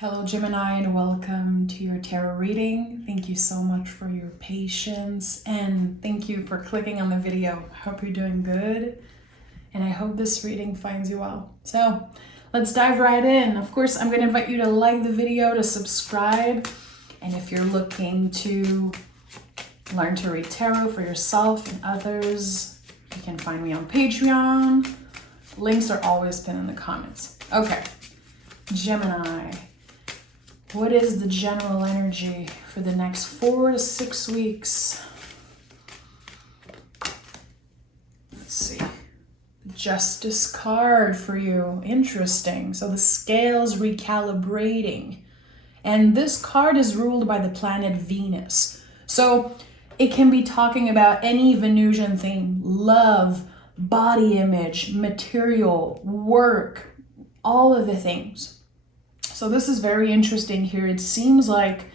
Hello Gemini and welcome to your tarot reading. Thank you so much for your patience and thank you for clicking on the video. I hope you're doing good and I hope this reading finds you well. So let's dive right in. Of course, I'm going to invite you to like the video, to subscribe, and if you're looking to learn to read tarot for yourself and others, you can find me on Patreon. Links are always pinned in the comments. Okay, Gemini. What is the general energy for the next 4 to 6 weeks? Let's see. The Justice card for you. Interesting. So the scales recalibrating. And this card is ruled by the planet Venus. So it can be talking about any Venusian theme. Love, body image, material, work, all of the things. So this is very interesting here. It seems like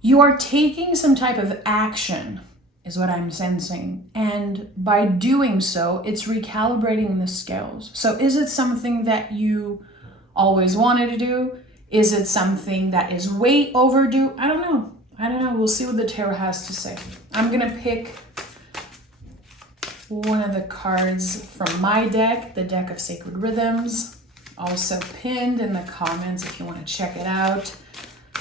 you are taking some type of action, is what I'm sensing. And by doing so, it's recalibrating the scales. So is it something that you always wanted to do? Is it something that is way overdue? I don't know. We'll see what the tarot has to say. I'm going to pick one of the cards from my deck, the deck of Sacred Rhythms. Also pinned in the comments if you want to check it out.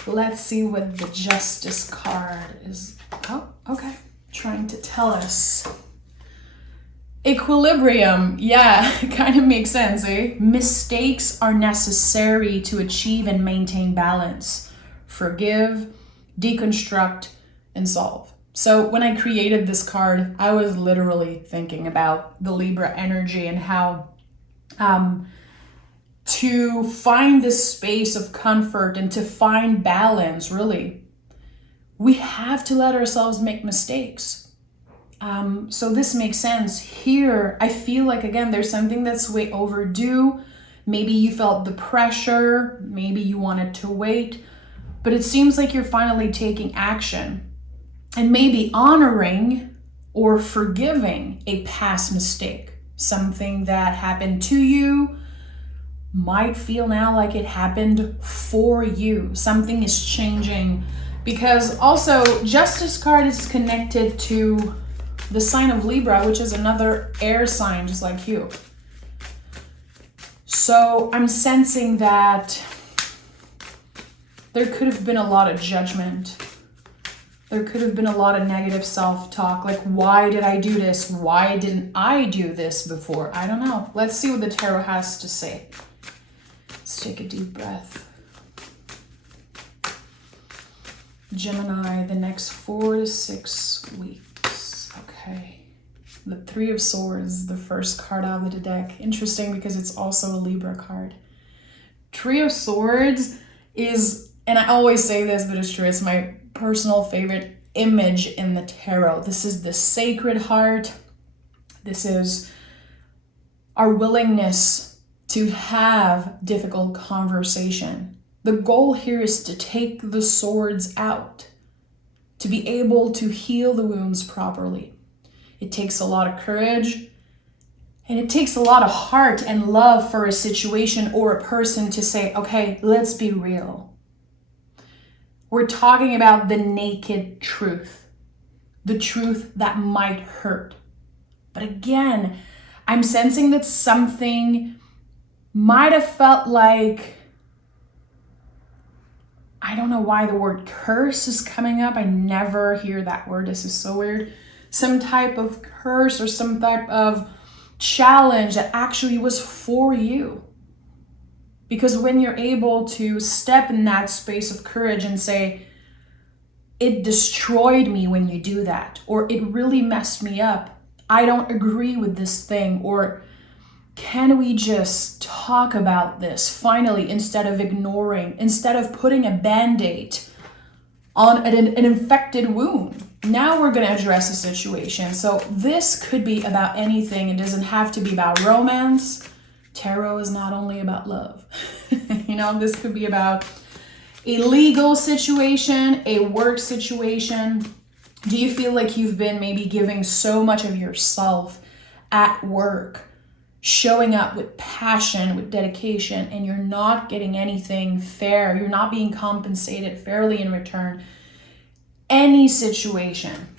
Let's see what the Justice card is. Oh, okay. Trying to tell us. Equilibrium. Yeah, it kind of makes sense, eh? Mistakes are necessary to achieve and maintain balance. Forgive, deconstruct, and solve. So when I created this card, I was literally thinking about the Libra energy and how to find this space of comfort and to find balance, really, we have to let ourselves make mistakes. So this makes sense. Here, I feel like, again, there's something that's way overdue. Maybe you felt the pressure, maybe you wanted to wait, but it seems like you're finally taking action and maybe honoring or forgiving a past mistake, something that happened to you, might feel now like it happened for you. Something is changing because also Justice card is connected to the sign of Libra, which is another air sign just like you. So I'm sensing that there could have been a lot of judgment. There could have been a lot of negative self-talk, like, why did I do this? Why didn't I do this before? I don't know. Let's see what the tarot has to say. Let's take a deep breath. Gemini, the next 4 to 6 weeks. Okay. The Three of Swords, the first card out of the deck. Interesting because it's also a Libra card. Three of Swords is, and I always say this, but it's true, it's my personal favorite image in the tarot. This is the Sacred Heart. This is our willingness to have difficult conversation. The goal here is to take the swords out, to be able to heal the wounds properly. It takes a lot of courage, and it takes a lot of heart and love for a situation or a person to say, okay, let's be real. We're talking about the naked truth, the truth that might hurt. But again, I'm sensing that something might have felt like, I don't know why the word curse is coming up. I never hear that word. This is so weird. Some type of curse or some type of challenge that actually was for you. Because when you're able to step in that space of courage and say, it destroyed me when you do that, or it really messed me up, I don't agree with this thing, or can we just talk about this finally instead of ignoring, instead of putting a band-aid on an infected wound? Now we're going to address the situation. So this could be about anything. It doesn't have to be about romance. Tarot is not only about love. This could be about a legal situation, a work situation. Do you feel like you've been maybe giving so much of yourself at work, showing up with passion, with dedication, and you're not getting anything fair. You're not being compensated fairly in return. Any situation,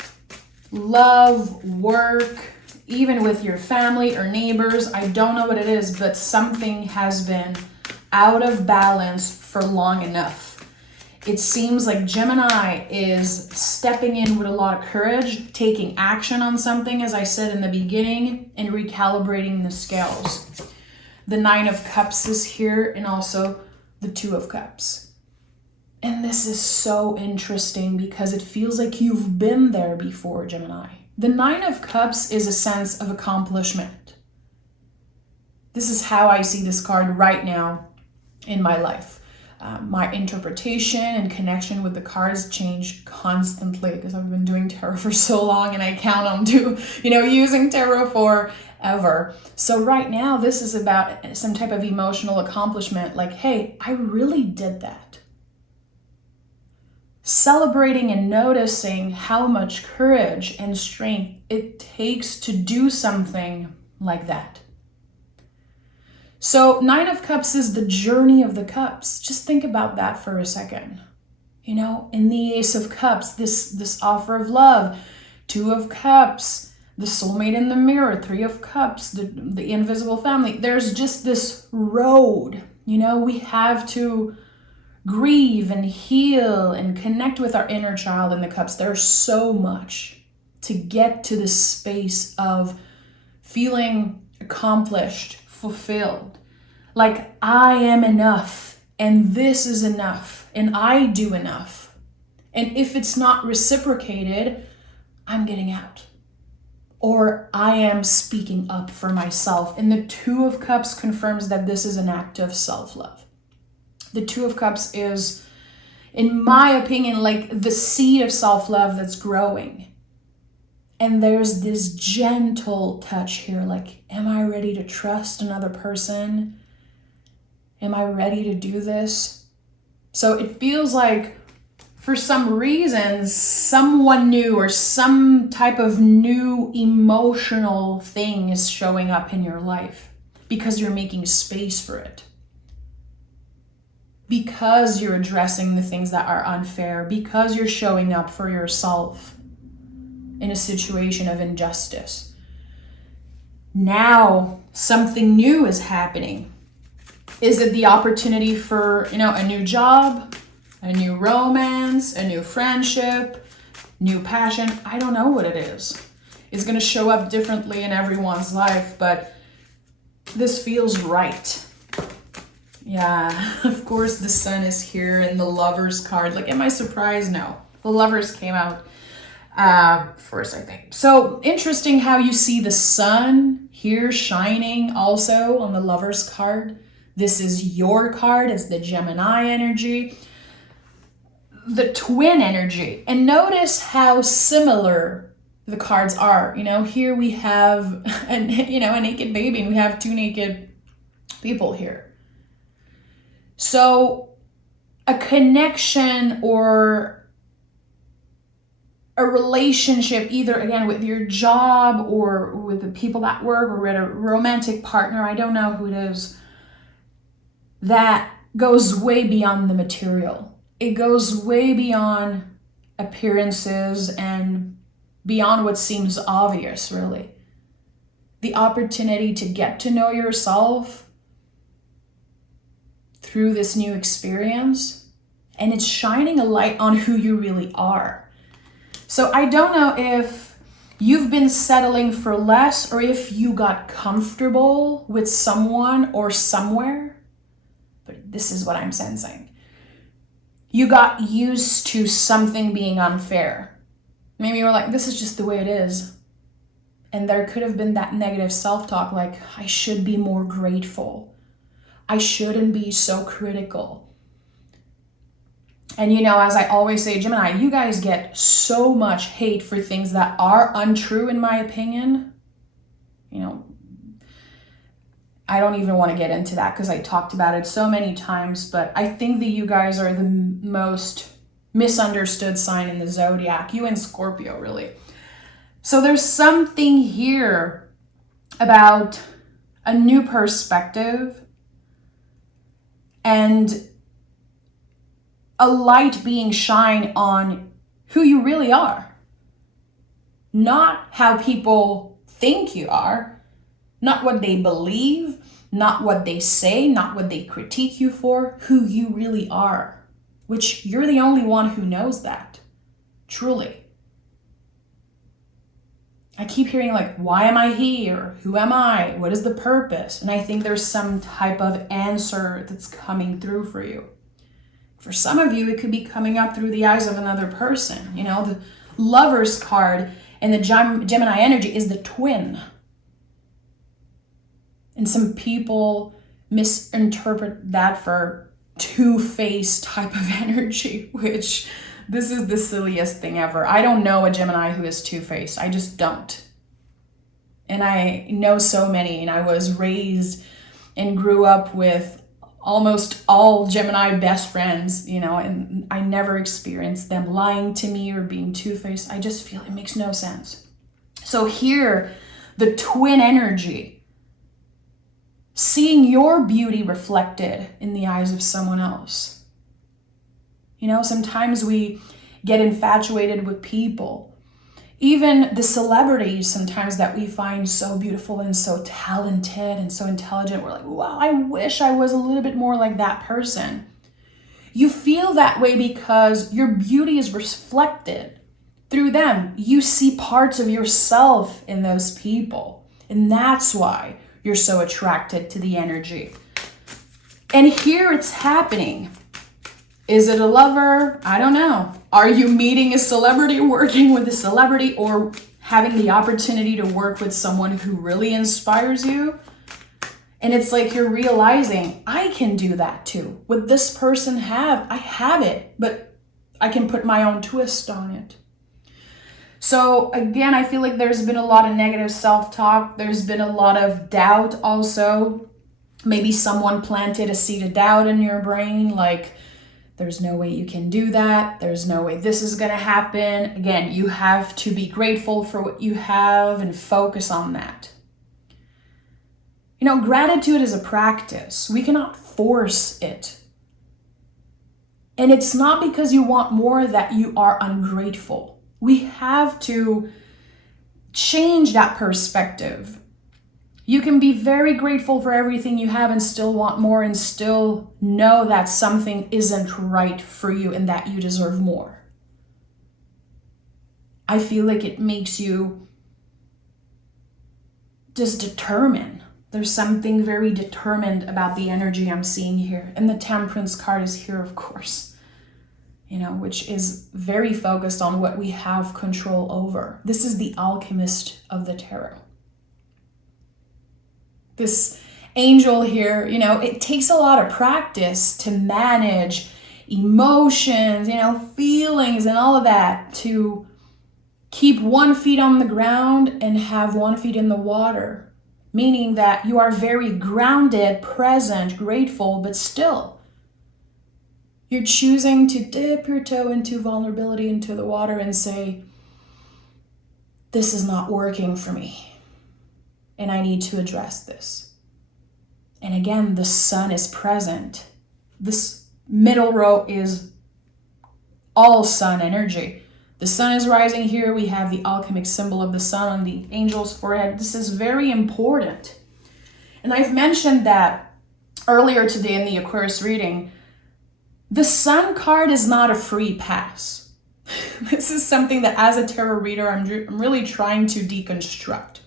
love, work, even with your family or neighbors, I don't know what it is, but something has been out of balance for long enough. It seems like Gemini is stepping in with a lot of courage, taking action on something, as I said in the beginning, and recalibrating the scales. The Nine of Cups is here, and also the Two of Cups. And this is so interesting because it feels like you've been there before, Gemini. The Nine of Cups is a sense of accomplishment. This is how I see this card right now in my life. My interpretation and connection with the cards change constantly because I've been doing tarot for so long and I count on using tarot forever. So right now, this is about some type of emotional accomplishment. Like, hey, I really did that. Celebrating and noticing how much courage and strength it takes to do something like that. So Nine of Cups is the journey of the cups. Just think about that for a second. In the Ace of Cups, this offer of love, Two of Cups, the soulmate in the mirror, Three of Cups, the invisible family. There's just this road. We have to grieve and heal and connect with our inner child in the cups. There's so much to get to this space of feeling accomplished, fulfilled. Like, I am enough, and this is enough, and I do enough. And if it's not reciprocated, I'm getting out. Or I am speaking up for myself. And the Two of Cups confirms that this is an act of self-love. The Two of Cups is, in my opinion, like the seed of self-love that's growing. And there's this gentle touch here, like, am I ready to trust another person? Am I ready to do this? So it feels like, for some reason, someone new or some type of new emotional thing is showing up in your life because you're making space for it. Because you're addressing the things that are unfair, because you're showing up for yourself in a situation of injustice. Now, something new is happening. Is it the opportunity for, a new job, a new romance, a new friendship, new passion? I don't know what it is. It's going to show up differently in everyone's life, but this feels right. Yeah, of course the Sun is here and the Lovers card. Like, am I surprised? No. The Lovers came out first, I think. So interesting how you see the Sun here shining also on the Lovers card. This is your card. It's the Gemini energy, the twin energy. And notice how similar the cards are. Here we have a naked baby and we have two naked people here. So a connection or a relationship, either again with your job or with the people at work or with a romantic partner, I don't know who it is, that goes way beyond the material. It goes way beyond appearances and beyond what seems obvious, really. The opportunity to get to know yourself through this new experience, and it's shining a light on who you really are. So I don't know if you've been settling for less or if you got comfortable with someone or somewhere, but this is what I'm sensing. You got used to something being unfair. Maybe you were like, this is just the way it is. And there could have been that negative self-talk like, I should be more grateful. I shouldn't be so critical. And as I always say, Gemini, you guys get so much hate for things that are untrue, in my opinion. I don't even want to get into that because I talked about it so many times, but I think that you guys are the most misunderstood sign in the zodiac. You and Scorpio, really. So there's something here about a new perspective, and a light being shined on who you really are. Not how people think you are, not what they believe, not what they say, not what they critique you for, who you really are, which you're the only one who knows that, truly. I keep hearing like, why am I here? Who am I? What is the purpose? And I think there's some type of answer that's coming through for you. For some of you, it could be coming up through the eyes of another person. You know, the Lover's card and the Gemini energy is the twin. And some people misinterpret that for two-faced type of energy, which this is the silliest thing ever. I don't know a Gemini who is two-faced. I just don't. And I know so many, and I was raised and grew up with almost all Gemini best friends, you know, and I never experienced them lying to me or being two-faced. I just feel it makes no sense. So here, the twin energy, seeing your beauty reflected in the eyes of someone else. You know, sometimes we get infatuated with people. Even the celebrities sometimes that we find so beautiful and so talented and so intelligent, we're like, wow, I wish I was a little bit more like that person. You feel that way because your beauty is reflected through them. You see parts of yourself in those people. And that's why you're so attracted to the energy. And here it's happening. Is it a lover? I don't know. Are you meeting a celebrity, working with a celebrity, or having the opportunity to work with someone who really inspires you? And it's like you're realizing, I can do that too. What this person have, I have it, but I can put my own twist on it. So again, I feel like there's been a lot of negative self-talk. There's been a lot of doubt also. Maybe someone planted a seed of doubt in your brain, like, there's no way you can do that. There's no way this is going to happen. Again, you have to be grateful for what you have and focus on that. You know, gratitude is a practice. We cannot force it. And it's not because you want more that you are ungrateful. We have to change that perspective. You can be very grateful for everything you have and still want more and still know that something isn't right for you and that you deserve more. I feel like it makes you just determined. There's something very determined about the energy I'm seeing here. And the Temperance card is here, of course, you know, which is very focused on what we have control over. This is the alchemist of the tarot. This angel here, you know, it takes a lot of practice to manage emotions, you know, feelings and all of that, to keep 1 foot on the ground and have 1 foot in the water, meaning that you are very grounded, present, grateful, but still you're choosing to dip your toe into vulnerability, into the water, and say, this is not working for me. And I need to address this. And again, the sun is present. This middle row is all sun energy. The sun is rising here. We have the alchemic symbol of the sun on the angel's forehead. This is very important. And I've mentioned that earlier today in the Aquarius reading. The sun card is not a free pass. This is something that as a tarot reader, I'm really trying to deconstruct.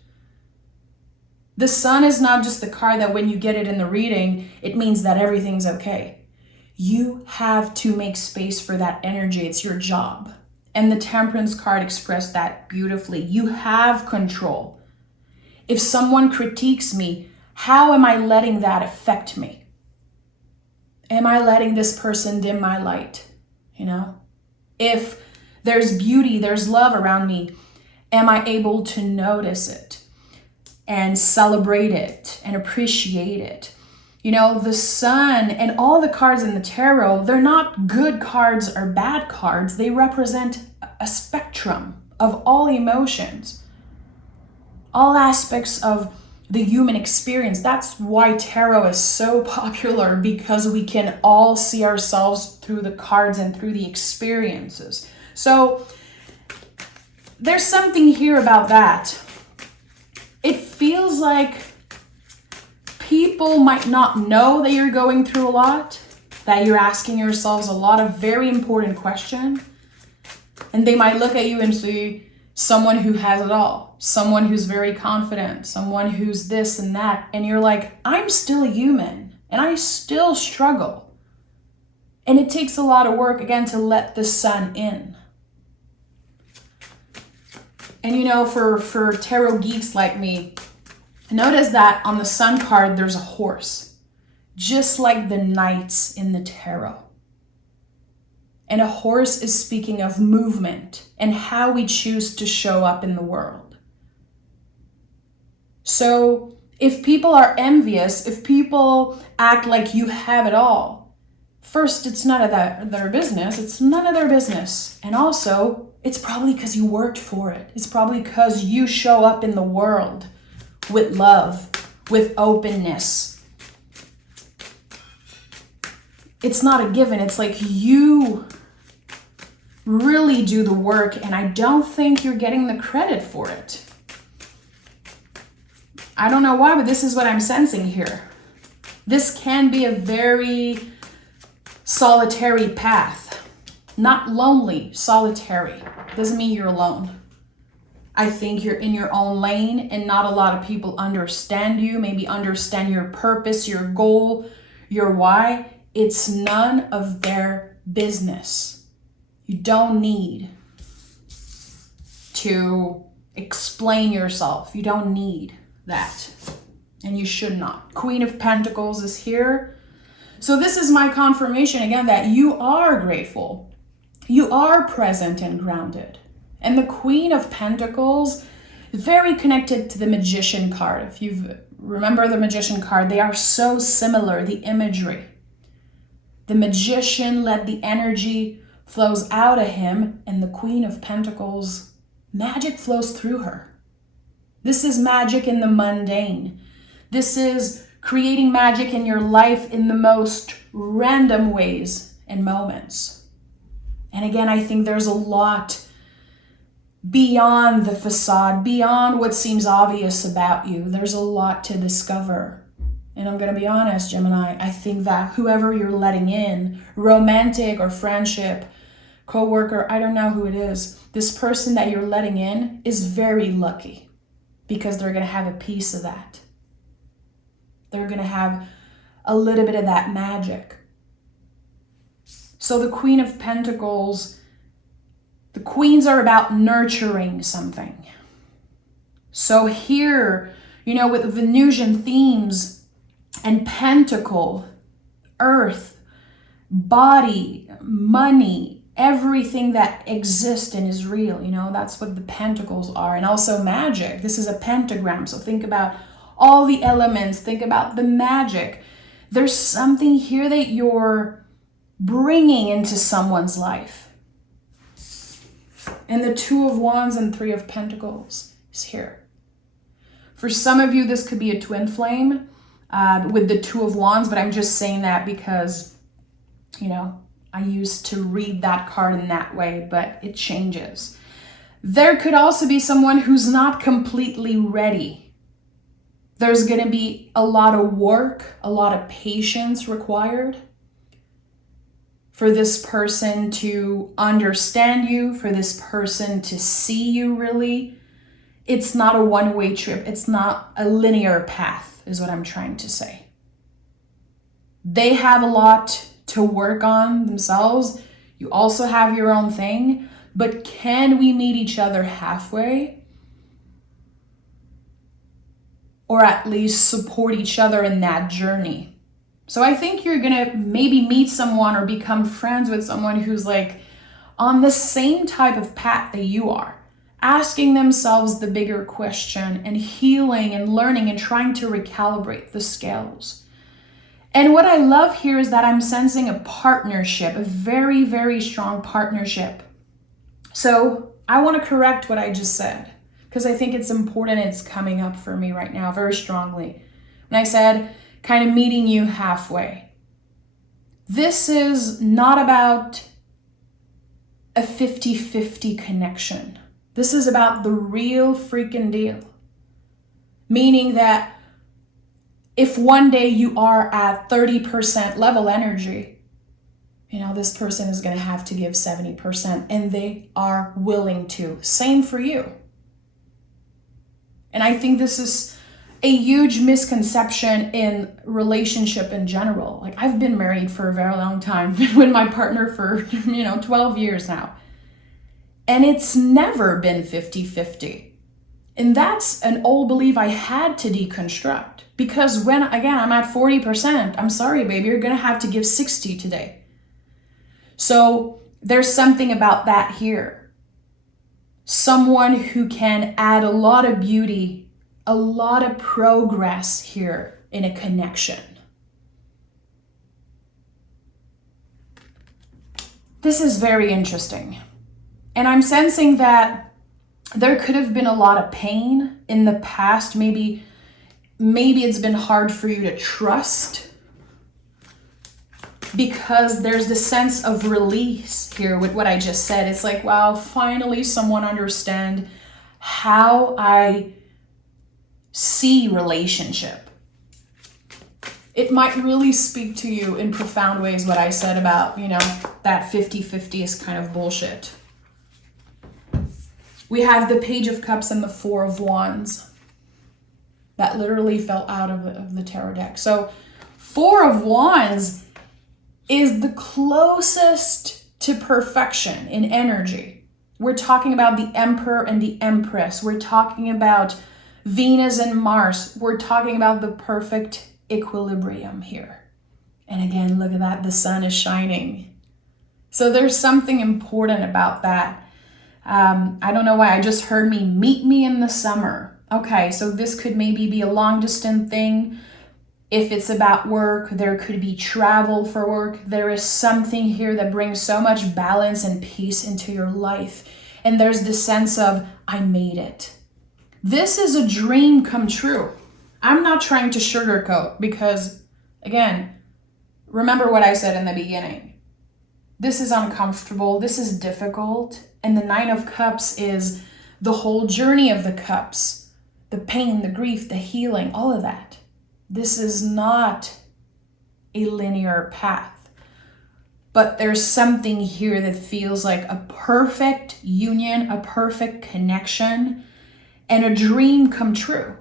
The sun is not just the card that when you get it in the reading, it means that everything's okay. You have to make space for that energy. It's your job. And the Temperance card expressed that beautifully. You have control. If someone critiques me, how am I letting that affect me? Am I letting this person dim my light? You know, if there's beauty, there's love around me, am I able to notice it and celebrate it and appreciate it? You know, the sun and all the cards in the tarot, they're not good cards or bad cards. They represent a spectrum of all emotions, all aspects of the human experience. That's why tarot is so popular, because we can all see ourselves through the cards and through the experiences. So there's something here about that. It feels like people might not know that you're going through a lot, that you're asking yourselves a lot of very important questions, and they might look at you and see someone who has it all, someone who's very confident, someone who's this and that, and you're like, I'm still human and I still struggle. And it takes a lot of work, again, to let the sun in. And you know, for tarot geeks like me, notice that on the sun card, there's a horse, just like the knights in the tarot. And a horse is speaking of movement and how we choose to show up in the world. So if people are envious, if people act like you have it all, first, it's none of their business. It's none of their business. And also, it's probably because you worked for it. It's probably because you show up in the world with love, with openness. It's not a given. It's like you really do the work, and I don't think you're getting the credit for it. I don't know why, but this is what I'm sensing here. This can be a very solitary path. Not lonely, solitary. Doesn't mean you're alone. I think you're in your own lane, and not a lot of people understand you, maybe understand your purpose, your goal, your why. It's none of their business. You don't need to explain yourself. You don't need that. And you should not. Queen of Pentacles is here. So this is my confirmation again that you are grateful. You are present and grounded. And the Queen of Pentacles is very connected to the Magician card. If you remember the Magician card, they are so similar, the imagery. The Magician let the energy flows out of him, and the Queen of Pentacles, magic flows through her. This is magic in the mundane. This is creating magic in your life in the most random ways and moments. And again, I think there's a lot beyond the facade, beyond what seems obvious about you. There's a lot to discover. And I'm going to be honest, Gemini, I think that whoever you're letting in, romantic or friendship, co-worker, I don't know who it is, this person that you're letting in is very lucky, because they're going to have a piece of that. They're going to have a little bit of that magic. So the Queen of Pentacles, the queens are about nurturing something. So here, you know, with Venusian themes and pentacle, earth, body, money, everything that exists and is real, you know, that's what the pentacles are. And also magic. This is a pentagram. So think about all the elements. Think about the magic. There's something here that you're bringing into someone's life. And the Two of Wands and Three of Pentacles is here. For some of you, this could be a twin flame with the Two of Wands, but I'm just saying that because, you know, I used to read that card in that way, but it changes. There could also be someone who's not completely ready. There's going to be a lot of work, a lot of patience required for this person to understand you, for this person to see you really. It's not a one-way trip. It's not a linear path, is what I'm trying to say. They have a lot to work on themselves. You also have your own thing, but can we meet each other halfway? Or at least support each other in that journey. So I think you're gonna maybe meet someone or become friends with someone who's like on the same type of path that you are, asking themselves the bigger question and healing and learning and trying to recalibrate the scales. And what I love here is that I'm sensing a partnership, a very, very strong partnership. So I want to correct what I just said, because I think it's important. It's coming up for me right now very strongly. When I said kind of meeting you halfway, this is not about a 50-50 connection. This is about the real freaking deal. Meaning that if one day you are at 30% level energy, this person is going to have to give 70%, and they are willing to. Same for you. And I think this is a huge misconception in relationship in general. Like, I've been married for a very long time, been with my partner for, 12 years now. And it's never been 50-50. And that's an old belief I had to deconstruct. Because when, again, I'm at 40%, I'm sorry, baby, you're going to have to give 60 today. So there's something about that here. Someone who can add a lot of beauty, a lot of progress here in a connection. This is very interesting. And I'm sensing that there could have been a lot of pain in the past. Maybe it's been hard for you to trust, because there's this sense of release here with what I just said. It's like, wow, finally someone understands how I see relationship. It might really speak to you in profound ways what I said about, that 50-50 is kind of bullshit. We have the Page of Cups and the Four of Wands. That literally fell out of the tarot deck. So Four of Wands is the closest to perfection in energy. We're talking about the Emperor and the Empress. We're talking about Venus and Mars. We're talking about the perfect equilibrium here. And again, look at that. The sun is shining. So there's something important about that. I don't know why. I just heard meet me in the summer. Okay, so this could maybe be a long distance thing. If it's about work, there could be travel for work. There is something here that brings so much balance and peace into your life. And there's this sense of, I made it. This is a dream come true. I'm not trying to sugarcoat because, again, remember what I said in the beginning. This is uncomfortable. This is difficult. And the Nine of Cups is the whole journey of the cups. The pain, the grief, the healing, all of that. This is not a linear path. But there's something here that feels like a perfect union, a perfect connection, and a dream come true.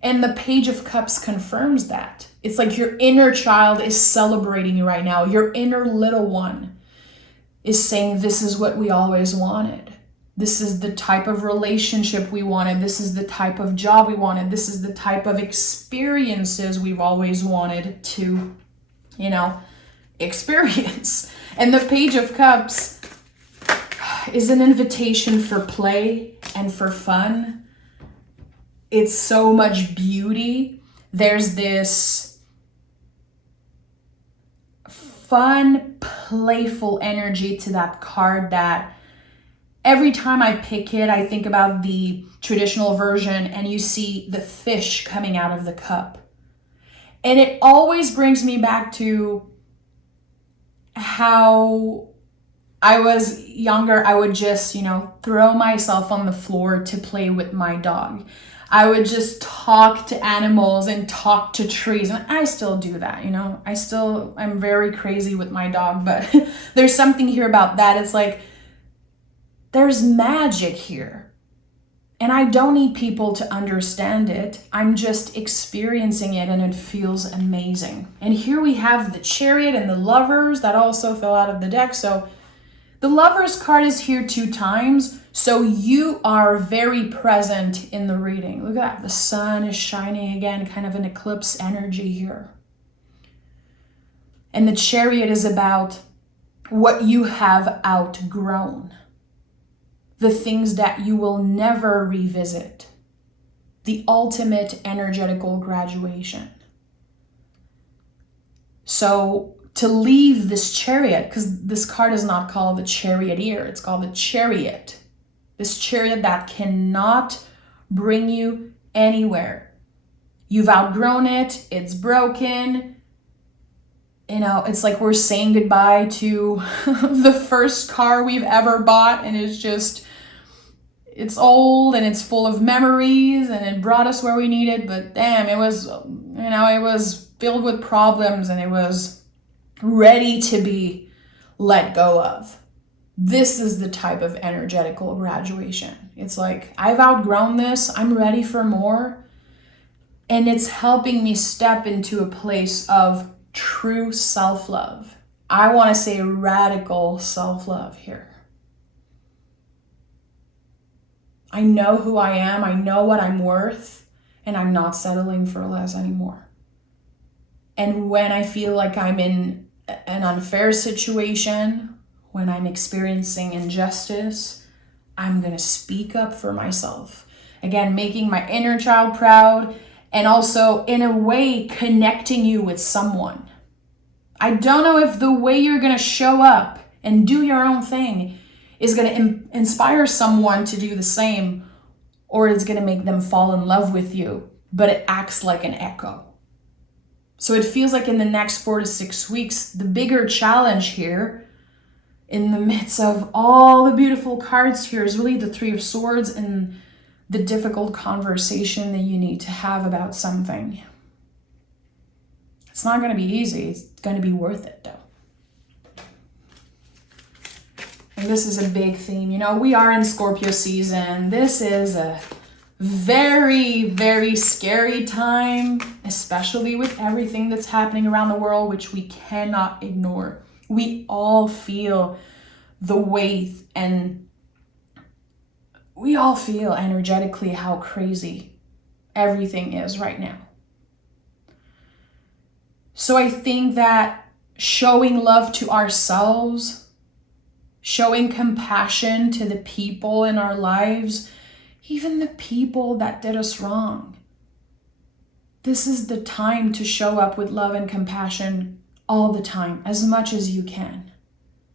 And the Page of Cups confirms that. It's like your inner child is celebrating you right now. Your inner little one is saying, this is what we always wanted. This is the type of relationship we wanted. This is the type of job we wanted. This is the type of experiences we've always wanted to, experience. And the Page of Cups is an invitation for play and for fun. It's so much beauty. There's this fun, playful energy to that card that every time I pick it, I think about the traditional version and you see the fish coming out of the cup. And it always brings me back to how I was younger. I would just, throw myself on the floor to play with my dog. I would just talk to animals and talk to trees. And I still do that, I'm very crazy with my dog, but there's something here about that. It's like, there's magic here. And I don't need people to understand it. I'm just experiencing it and it feels amazing. And here we have the Chariot and the Lovers that also fell out of the deck. So the Lovers card is here 2 times. So you are very present in the reading. Look at that. The sun is shining again, kind of an eclipse energy here. And the Chariot is about what you have outgrown. The things that you will never revisit. The ultimate energetical graduation. So to leave this Chariot, because this card is not called the Charioteer, it's called the Chariot. This Chariot that cannot bring you anywhere. You've outgrown it. It's broken. You know, it's like we're saying goodbye to the first car we've ever bought, and it's old and it's full of memories and it brought us where we needed, but damn, it was filled with problems and it was ready to be let go of. This is the type of energetical graduation. It's like, I've outgrown this, I'm ready for more, and it's helping me step into a place of true self-love. I want to say radical self-love here. I know who I am, I know what I'm worth, and I'm not settling for less anymore. And when I feel like I'm in an unfair situation, when I'm experiencing injustice, I'm going to speak up for myself. Again, making my inner child proud, and also in a way connecting you with someone. I don't know if the way you're going to show up and do your own thing is going to inspire someone to do the same, or it's going to make them fall in love with you, but it acts like an echo. So it feels like in the next 4 to 6 weeks, the bigger challenge here, in the midst of all the beautiful cards here, is really the Three of Swords and the difficult conversation that you need to have about something. It's not going to be easy. It's going to be worth it, though. And this is a big theme. You know, we are in Scorpio season. This is a very, very scary time, especially with everything that's happening around the world, which we cannot ignore. We all feel the weight, and we all feel energetically how crazy everything is right now. So I think that showing love to ourselves, showing compassion to the people in our lives, even the people that did us wrong, this is the time to show up with love and compassion all the time, as much as you can.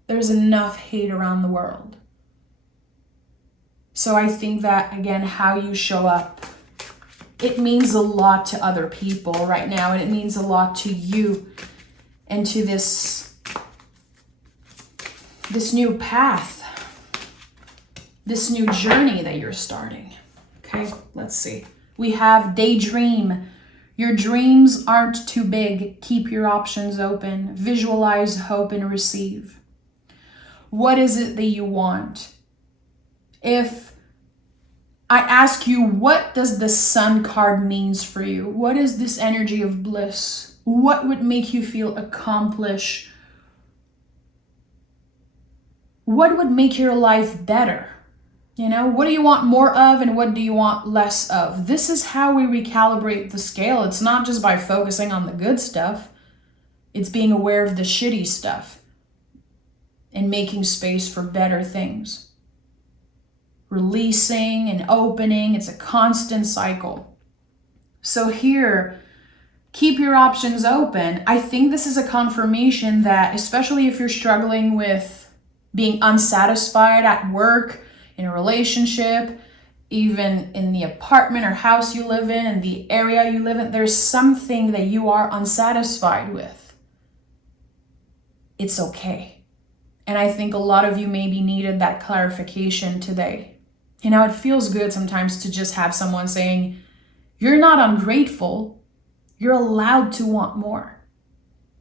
There's enough hate around the world. So I think that, again, how you show up, it means a lot to other people right now, and it means a lot to you and to this new path, this new journey that you're starting. Okay, let's see. We have daydream. Your dreams aren't too big. Keep your options open. Visualize, hope, and receive. What is it that you want? If I ask you, what does the Sun card means for you? What is this energy of bliss? What would make you feel accomplished? What would make your life better? You know, what do you want more of and what do you want less of? This is how we recalibrate the scale. It's not just by focusing on the good stuff. It's being aware of the shitty stuff and making space for better things. Releasing and opening, it's a constant cycle. So here, keep your options open. I think this is a confirmation that, especially if you're struggling with being unsatisfied at work, in a relationship, even in the apartment or house you live in the area you live in, there's something that you are unsatisfied with. It's okay. And I think a lot of you maybe needed that clarification today. You know, it feels good sometimes to just have someone saying, you're not ungrateful, you're allowed to want more.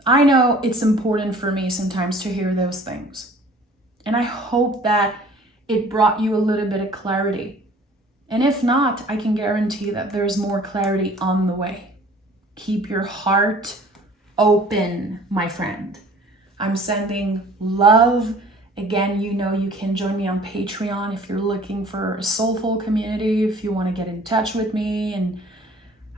I know it's important for me sometimes to hear those things. And I hope that it brought you a little bit of clarity. And if not, I can guarantee that there's more clarity on the way. Keep your heart open, my friend. I'm sending love. Again, you know you can join me on Patreon if you're looking for a soulful community, if you want to get in touch with me. And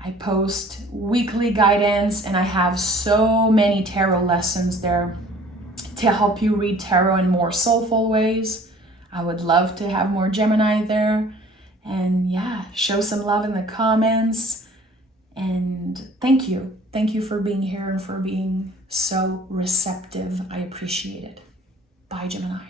I post weekly guidance, and I have so many tarot lessons there to help you read tarot in more soulful ways. I would love to have more Gemini there. And yeah, show some love in the comments. And thank you. Thank you for being here and for being so receptive. I appreciate it. Bye, Gemini.